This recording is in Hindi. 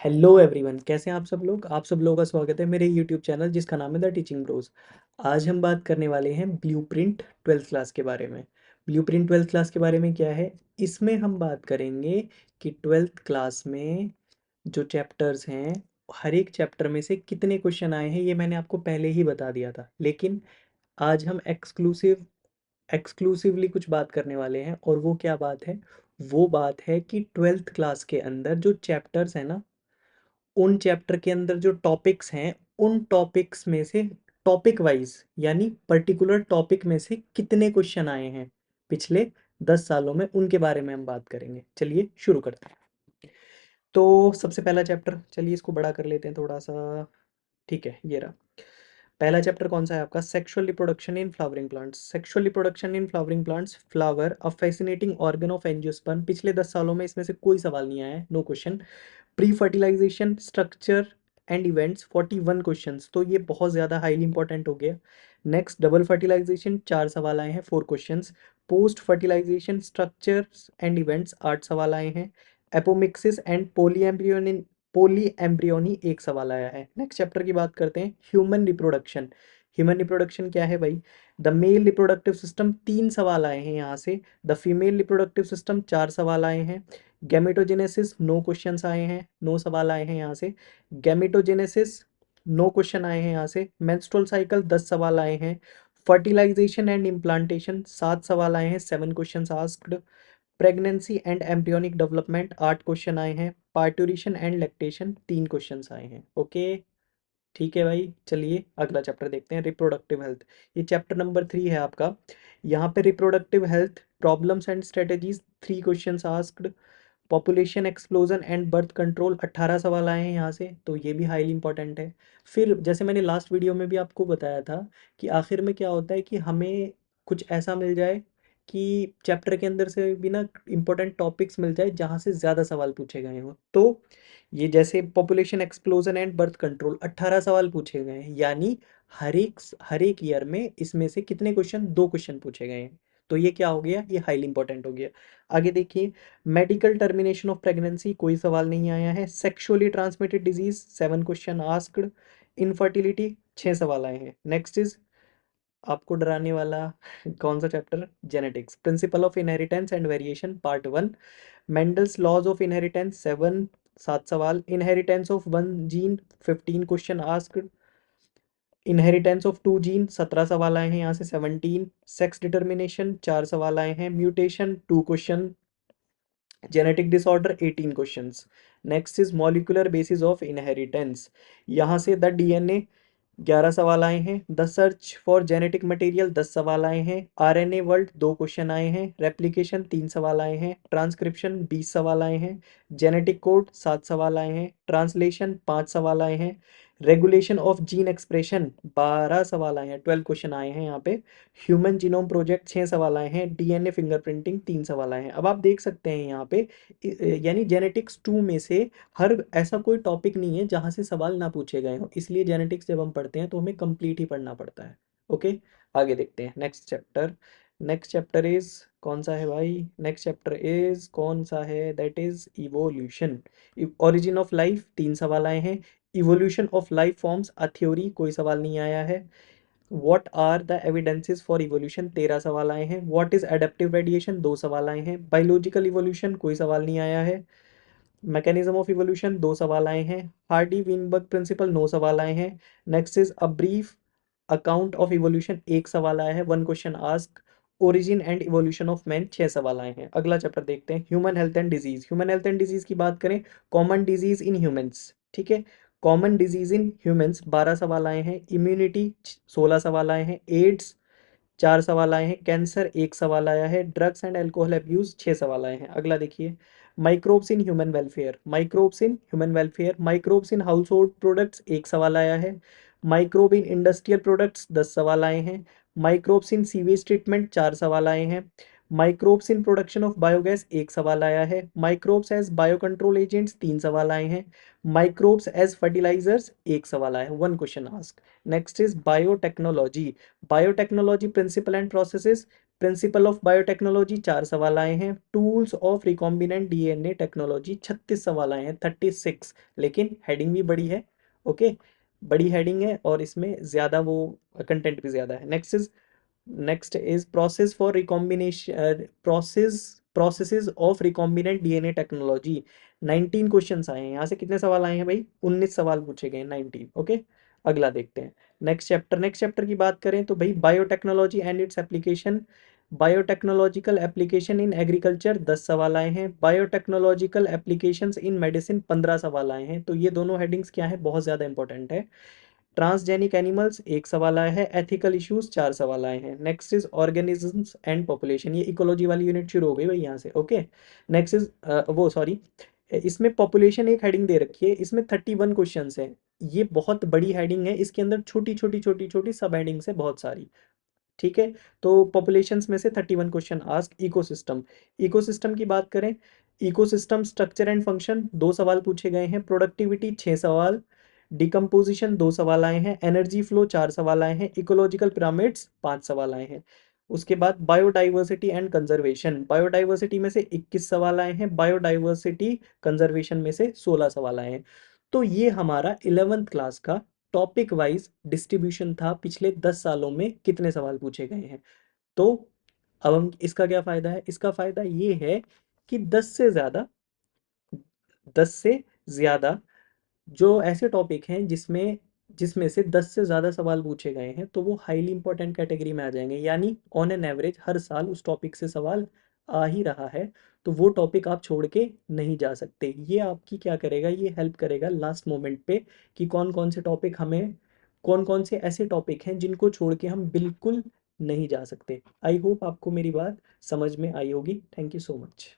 हेलो एवरीवन, कैसे हैं आप सब लोगों का स्वागत है मेरे यूट्यूब चैनल जिसका नाम है द टीचिंग ब्रोज। आज हम बात करने वाले हैं ब्लूप्रिंट ट्वेल्थ क्लास के बारे में। ब्लूप्रिंट ट्वेल्थ क्लास के बारे में क्या है? इसमें हम बात करेंगे कि ट्वेल्थ क्लास में जो चैप्टर्स हैं, हर एक चैप्टर में से कितने क्वेश्चन आए हैं ये मैंने आपको पहले ही बता दिया था, लेकिन आज हम एक्सक्लूसिवली कुछ बात करने वाले हैं। और वो क्या बात है? वो बात है कि ट्वेल्थ क्लास के अंदर जो चैप्टर्स हैं ना, उन चैप्टर के अंदर जो टॉपिक्स हैं, उन टॉपिक्स में से टॉपिक वाइज यानी पर्टिकुलर टॉपिक में से कितने क्वेश्चन आए हैं पिछले 10 सालों में, उनके बारे में हम बात करेंगे। चलिए शुरू करते हैं। तो सबसे पहला चैप्टर, चलिए इसको बड़ा कर लेते हैं थोड़ा सा। ठीक है, ये रहा। पहला चैप्टर कौन सा है आपका? Sexual reproduction in flowering plants. Sexual reproduction in flowering plants, flower a fascinating organ of angiosperm. पिछले 10 सालों में इसमें से कोई सवाल नहीं आया है, no question. Pre fertilization structure and events 41 questions, तो ये बहुत ज़्यादा हाईली इंपॉर्टेंट हो गया। नेक्स्ट, डबल फर्टिलाइजेशन 4 सवाल आए हैं, 4 questions. Post fertilization structures and events 8 सवाल आए हैं। एपोमिक्सिस एंड पोली एम्ब्रियोनी 1 सवाल आया है। नेक्स्ट चैप्टर की बात करते हैं, ह्यूमन रिप्रोडक्शन। ह्यूमन रिप्रोडक्शन क्या है भाई? द मेल रिप्रोडक्टिव सिस्टम 3 सवाल आए हैं यहाँ से। द फीमेल रिप्रोडक्टिव सिस्टम 4 सवाल आए हैं। गैमेटोजेनेसिस 9 क्वेश्चंस आए हैं, 9 सवाल आए हैं यहाँ से। गैमेटोजेनेसिस 9 क्वेश्चन आए हैं यहाँ से। मेंस्ट्रुअल साइकिल 10 सवाल आए हैं। फर्टिलाइजेशन एंड इम्प्लांटेशन 7 सवाल आए हैं, 7 questions asked. Pregnancy and embryonic development 8 question आए हैं। पार्टूरिशन एंड लैक्टेशन 3 क्वेश्चंस आए हैं। ओके, ठीक है भाई। चलिए अगला चैप्टर देखते हैं, रिप्रोडक्टिव हेल्थ। ये चैप्टर नंबर 3 है आपका। यहाँ पे reproductive health problems and strategies 3 questions asked. Population explosion and birth control 18 सवाल आए हैं यहाँ से, तो ये भी हाईली इंपॉर्टेंट है। फिर जैसे मैंने लास्ट वीडियो में भी आपको बताया था कि आखिर में क्या होता है कि हमें कुछ ऐसा मिल जाए कि चैप्टर के अंदर से भी ना इंपॉर्टेंट टॉपिक्स मिल जाए जहाँ से ज़्यादा सवाल पूछे गए हों। तो ये जैसे population explosion and birth control 18 सवाल पूछे गए हैं, यानी हर एक ईयर में इसमें से कितने क्वेश्चन? 2 क्वेश्चन पूछे गए हैं। तो ये क्या हो गया? ये हाईली इंपॉर्टेंट हो गया। आगे देखिए, मेडिकल टर्मिनेशन ऑफ प्रेगनेंसी कोई सवाल नहीं आया है। Sexually transmitted disease 7 question asked. Infertility 6 सवाल आए हैं। नेक्स्ट इज आपको डराने वाला कौन सा chapter? Genetics, principle of inheritance and variation part 1। Mendel's laws of inheritance 7 inheritance of 1 gene 15 question asked. Inheritance of 2 gene 17 सवाल आए हैं यहाँ से, 17। सेक्स डिटर्मिनेशन 4 सवाल आए हैं। Mutation 2 question. Genetic disorder 18 questions. Next is molecular basis of inheritance, यहाँ से द डीएनए 11 सवाल आए हैं। The search for genetic material 10 सवाल आए हैं। आरएनए वर्ल्ड 2 क्वेश्चन आए हैं। रेप्लिकेशन 3 सवाल आए हैं। ट्रांसक्रिप्शन 20 सवाल आए हैं। जेनेटिक कोड 7 सवाल आए हैं। ट्रांसलेशन 5 सवाल आए हैं। रेगुलेशन ऑफ जीन एक्सप्रेशन 12 सवाल आए हैं, 12 क्वेश्चन आए हैं यहाँ पे। ह्यूमन जीनोम प्रोजेक्ट 6 सवाल आए हैं। डीएनए फिंगरप्रिंटिंग 3 सवाल आए हैं। अब आप देख सकते हैं यहाँ पे यानी जेनेटिक्स 2 में से हर ऐसा कोई टॉपिक नहीं है जहाँ से सवाल ना पूछे गए हों, इसलिए जेनेटिक्स जब हम पढ़ते हैं तो हमें कंप्लीट ही पढ़ना पड़ता है। ओके, आगे देखते हैं next chapter. Next chapter is कौन सा है भाई? नेक्स्ट चैप्टर इज कौन सा है? That is evolution. Origin of life 3 सवाल आए हैं। Evolution of life forms a theory कोई सवाल नहीं आया है। What are the evidences for evolution 13 सवाल आए हैं। व्हाट इज एडेप्टिव रेडिएशन 2 सवाल आए हैं। बायोलॉजिकल इवोल्यूशन कोई सवाल नहीं आया है। मैकेनिज्म ऑफ इवोल्यूशन 2 सवाल आए हैं। हार्डी विनबर्ग प्रिंसिपल 9 सवाल आए हैं। Next is a brief account of evolution 1 सवाल आया है, 1 question ask. Origin and evolution of man 6 सवाल आए हैं। अगला चैप्टर देखते हैं, human health and disease. Human health and disease की बात करें, कॉमन डिजीज इन ह्यूमंस। ठीक है, कॉमन डिजीज इन ह्यूमंस 12 सवाल आए हैं। इम्यूनिटी 16 सवाल आए हैं। एड्स 4 सवाल आए हैं। कैंसर 1 सवाल आया है। ड्रग्स एंड एल्कोहल अब्यूज 6 सवाल आए हैं। अगला देखिए, microbes in human welfare. Microbes in human welfare, microbes in house hold products 1 सवाल आया है। माइक्रोब इन इंडस्ट्रियल प्रोडक्ट्स 10 सवाल आए हैं। माइक्रोब्स इन सीवेज ट्रीटमेंट 4 सवाल आए हैं। Microbes in production of biogas 1 सवाल आया है। Microbes as bio control agents 3 सवाल आए हैं। माइक्रोब्स एज फर्टिलाइजर्स 1 सवाल आया है, 1 question ask. Next is biotechnology. Biotechnology principle and processes principle of biotechnology 4 सवाल आए हैं। Tools of recombinant DNA technology 36 सवाल आए हैं, 36। लेकिन हेडिंग भी बड़ी है। ओके, बड़ी हेडिंग है और इसमें ज़्यादा वो कंटेंट भी ज़्यादा है। Next is process for recombination processes of recombinant DNA technology. 19 questions आए हैं। यहाँ से कितने सवाल आए हैं भाई? 19 सवाल पूछे गए हैं, 19। ओके, अगला देखते हैं। नेक्स्ट चैप्टर की बात करें तो भाई biotechnology and its application, biotechnological application in agriculture 10 सवाल आए हैं। बायोटेक्नोलॉजिकल एप्लीकेशंस इन मेडिसिन 15 सवाल आए हैं। तो ये दोनों हेडिंग्स क्या है, बहुत ज़्यादा इंपॉर्टेंट है। ट्रांसजेनिक एनिमल्स 1 सवाल आया है। एथिकल इश्यूज 4 सवाल आए हैं। Next is organisms and population, ये इकोलॉजी वाली यूनिट शुरू हो गई भाई यहाँ से। ओके, नेक्स्ट इज वो सॉरी, इसमें पॉपुलेशन एक हेडिंग दे रखी है, इसमें 31 क्वेश्चन है। ये बहुत बड़ी हेडिंग है, इसके अंदर छोटी छोटी छोटी छोटी सब हेडिंग्स है बहुत सारी। ठीक है, तो पॉपुलेशंस में से 31 क्वेश्चन आस्क। इकोसिस्टम, इकोसिस्टम की बात करें, इकोसिस्टम स्ट्रक्चर एंड फंक्शन 2 सवाल पूछे गए हैं। प्रोडक्टिविटी 6 सवाल, डिकम्पोजिशन 2 सवाल आए हैं। एनर्जी फ्लो 4 सवाल आए हैं। इकोलॉजिकल पिरामिड्स 5 सवाल आए हैं। उसके बाद बायोडाइवर्सिटी एंड कंजर्वेशन, बायोडाइवर्सिटी में से 21 सवाल आए हैं। बायोडाइवर्सिटी कंजर्वेशन में से 16 सवाल आए हैं। तो ये हमारा 11th क्लास का टॉपिक वाइज डिस्ट्रीब्यूशन था, पिछले 10 सालों में कितने सवाल पूछे गए हैं। तो अब हम इसका क्या फ़ायदा है, इसका फ़ायदा ये है कि 10 से ज़्यादा जो ऐसे टॉपिक हैं जिसमें जिसमें से 10 से ज़्यादा सवाल पूछे गए हैं, तो वो हाईली इंपॉर्टेंट कैटेगरी में आ जाएंगे। यानी ऑन एन एवरेज हर साल उस टॉपिक से सवाल आ ही रहा है, तो वो टॉपिक आप छोड़ के नहीं जा सकते। ये आपकी क्या करेगा, ये हेल्प करेगा लास्ट मोमेंट पे कि कौन कौन से टॉपिक हमें, कौन कौन से ऐसे टॉपिक हैं जिनको छोड़ के हम बिल्कुल नहीं जा सकते। आई होप आपको मेरी बात समझ में आई होगी। Thank you so much.